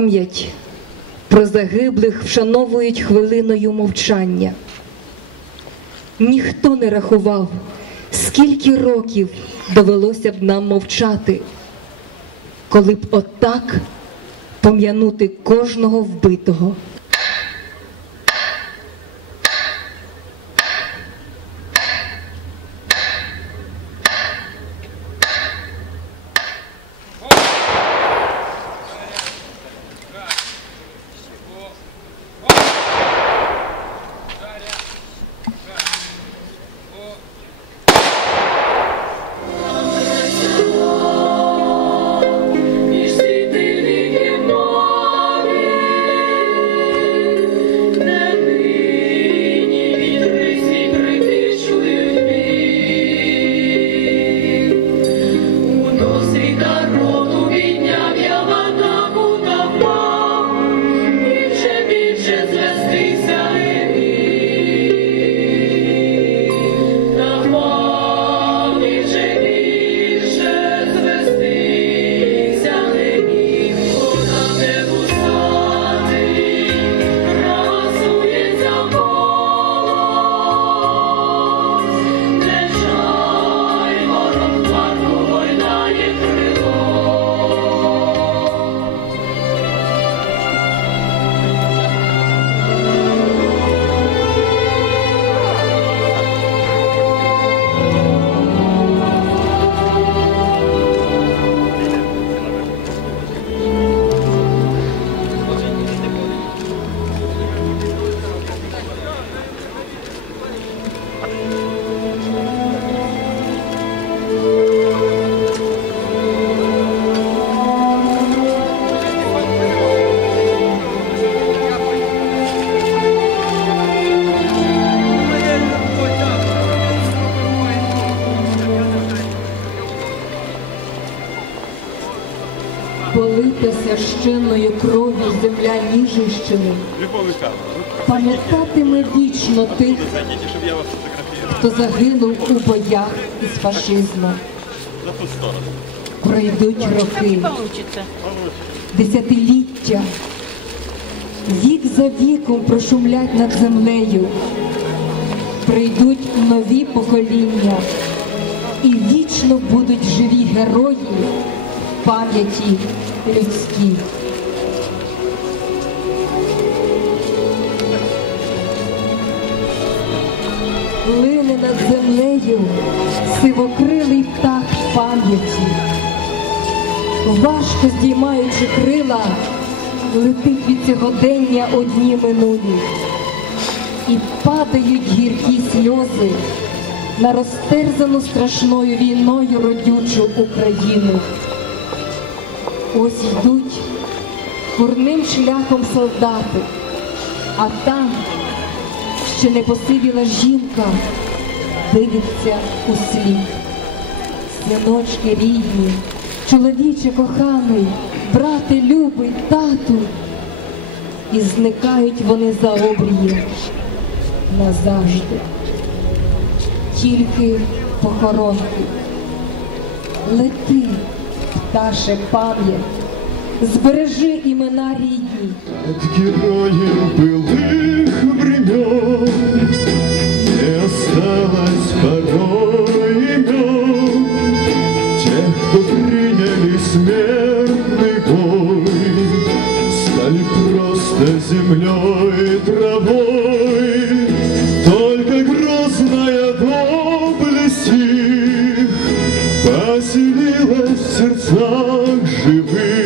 Пам'ять про загиблих вшановують хвилиною мовчання. Ніхто не рахував, скільки років довелося б нам мовчати, коли б отак пом'янути кожного вбитого. Земля Ніжинщини пам'ятатиме вічно тих, хто загинув у боях із фашизмом. Пройдуть роки, десятиліття, вік за віком прошумлять над землею, прийдуть нові покоління. І вічно будуть живі герої пам'яті людській. Над землею сивокрилий птах пам'яті. Важко здіймаючи крила, летить від сьогодення одні минулі. І падають гіркі сльози, на розтерзану страшною війною родючу Україну. Ось йдуть курним шляхом солдати, а там ще не посивіла жінка, дивиться у слід. Синочки рідні, чоловіче коханий, брате любий, тату. І зникають вони за обрії назавжди. Тільки похоронки. Лети, пташе пам'ять, збережи імена рідні. От героев былых Поселилась в сердцах живых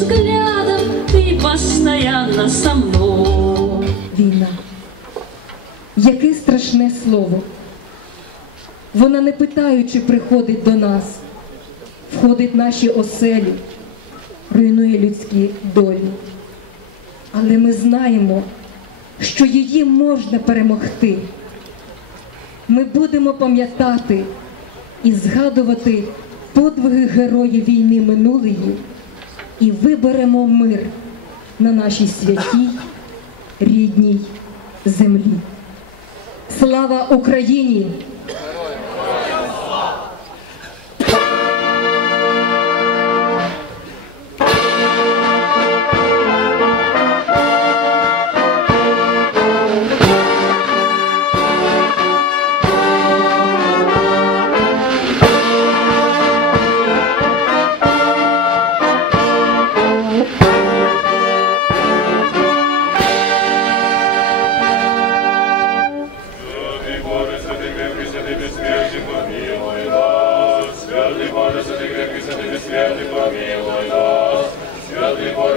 взглядом ты постоянно со мной. Війна. Яке страшне слово. Вона не питаючи приходить до нас, входить в наші оселі, руйнує людські долі. Але ми знаємо, що її можна перемогти. Ми будемо пам'ятати і згадувати подвиги героїв війни минулої і виберемо мир на нашій святій рідній землі. Слава Україні!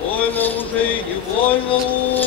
вольному уже и невольному,